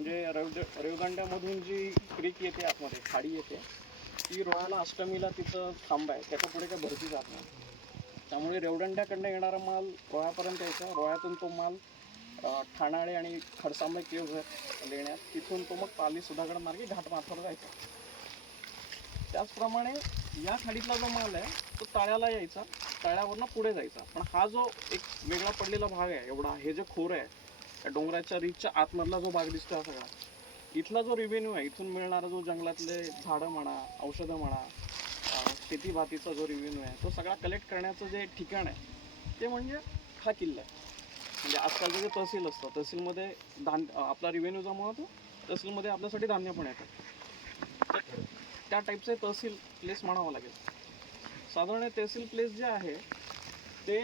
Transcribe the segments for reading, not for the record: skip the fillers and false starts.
म्हणजे रेवदंड्यामधून जी क्रीक येते आतमध्ये खाडी येते ती रोहाला अष्टमीला तिचं खांब आहे, त्याच्या पुढे काही भरती जात नाही. त्यामुळे रेवदंड्याकडनं येणारा माल रोह्यापर्यंत यायचा. रोह्यातून तो माल ठाणाळे आणि खडसांबळे केव्ज लेण्यात, तिथून तो मग पाली सुधागड मार्गे घाटमाथ्यावर जायचा. त्याचप्रमाणे या खाडीतला जो माल आहे तो तळ्याला यायचा, तळ्यावरनं पुढे जायचा. पण हा जो एक वेगळा पडलेला भाग आहे एवढा, हे जे खोर आहे त्या डोंगराच्या रीचच्या आतमधला जो भाग दिसतो हा सगळा, इथला जो रेव्हेन्यू आहे, इथून मिळणारा जो जंगलातले झाडं म्हणा, औषधं म्हणा, शेती भातीचा जो रेव्हेन्यू आहे तो सगळा कलेक्ट करण्याचं जे ठिकाण आहे ते म्हणजे हा किल्ला आहे. म्हणजे आजकालचं जे तहसील असतं, तहसीलमध्ये आपला रेव्हेन्यू जमा होतो, तहसीलमध्ये आपल्यासाठी धान्य पण येतं. त्या टाईपचे तहसील प्लेस म्हणावं लागेल. साधारण तहसील प्लेस जे आहे ते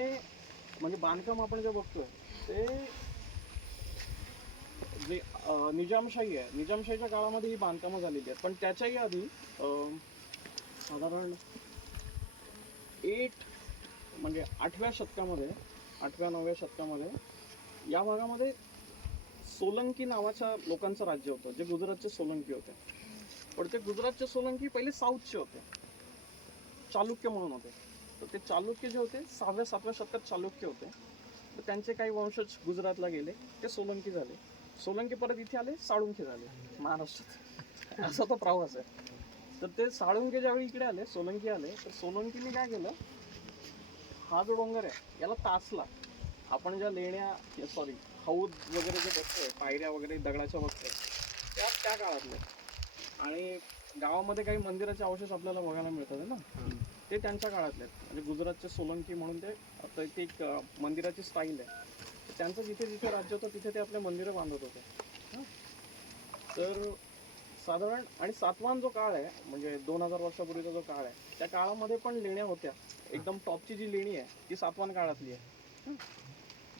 म्हणजे बांधकाम आपण जे बघतोय ते जे निजामशाही आहे, निजामशाहीच्या काळामध्ये ही बांधकामं झालेली आहेत. पण त्याच्याही आधी साधारण 8व्या शतकामध्ये, 8व्या-9व्या शतकामध्ये या भागामध्ये सोलंकी नावाच्या लोकांचं राज्य होतं, जे गुजरातचे सोलंकी होते. पण ते गुजरातचे सोलंकी पहिले साऊथचे होते, चालुक्य म्हणून होते. तर ते चालुक्य जे होते 6व्या-7व्या शतकात चालुक्य होते. तर त्यांचे काही वंशज गुजरातला गेले, ते सोलंकी झाले. सोलंकी परत इथे आले, साळुंखे झाले महाराष्ट्रात. असा तो प्रवास आहे. तर ते साळुंखे ज्यावेळी इकडे आले, सोलंकी आले, तर सोलंकीने काय केलं, हा जो डोंगर आहे याला तासला. आपण ज्या लेण्या हौद वगैरे जे बघतोय, पायऱ्या वगैरे दगडाच्या बघतोय त्या काळातले. आणि गावामध्ये काही मंदिराचे अवशेष आपल्याला बघायला मिळतात ना, ते त्यांच्या काळातले आहेत. म्हणजे गुजरातचे सोलंकी म्हणून ते एक मंदिराची स्टाईल आहे. त्यांचं जिथे जिथे राज्य होतं तिथे ते आपले मंदिरं बांधत होते. तर साधारण आणि सातवाहन जो काळ आहे म्हणजे 2000 वर्षापूर्वीचा जो काळ आहे, त्या काळामध्ये पण लेण्या होत्या. एकदम टॉपची जी लेणी आहे ती सातवाहन काळातली आहे.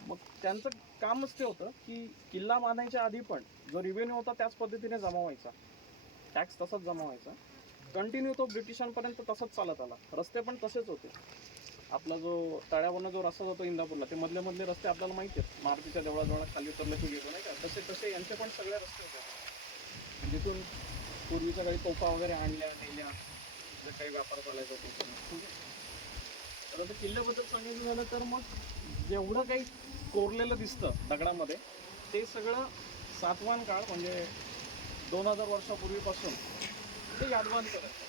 मग त्यांचं कामच ते होतं की किल्ला बांधायच्या आधी पण जो रेव्हेन्यू होता त्याच पद्धतीने जमा व्हायचा, टॅक्स तसाच जमा व्हायचा. कंटिन्यू तो ब्रिटिशांपर्यंत तसाच चालत आला. रस्ते पण तसेच होते. आपला जो तळ्यावरनं जो रस्ता जातो इंदापूरला, ते मधले मधले रस्ते आपल्याला माहिती आहेत. मारुतीच्या देवळाजवळ खाली उतरलं की गेलो नाही का, तसे यांचे पण सगळे रस्ते होते. जिथून पूर्वीच्या काही तोफा वगैरे आणल्या नेल्या, जे काही व्यापार चालायचा तिथून. ठीक आहे. तर आता किल्ल्याबद्दल सांगायचं झालं तर मग जेवढं काही कोरलेलं दिसतं दगडामध्ये ते सगळं सातवाहन काळ म्हणजे 2000 वर्षापूर्वीपासून ते यादवान करत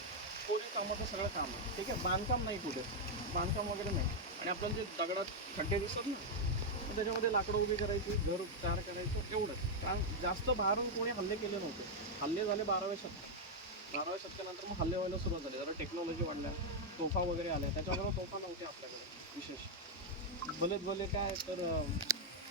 कोरी कामाचं सगळं काम आहे. ठीक आहे. बांधकाम नाही, कुठे बांधकाम वगैरे नाही. आणि आपल्याला जे दगडात खड्डे दिसत ना, त्याच्यामध्ये लाकडं उभी करायची, घर तयार करायचं, एवढंच. कारण जास्त बाहेरून कोणी हल्ले केले नव्हते. हल्ले झाले 12व्या शतकात. 12व्या शतकानंतर मग हल्ले व्हायला सुरुवात झाली. जरा टेक्नॉलॉजी वाढल्या, तोफा वगैरे आल्या. त्याच्याबरोबर तोफा नव्हते आपल्याकडे विशेष. भले काय तर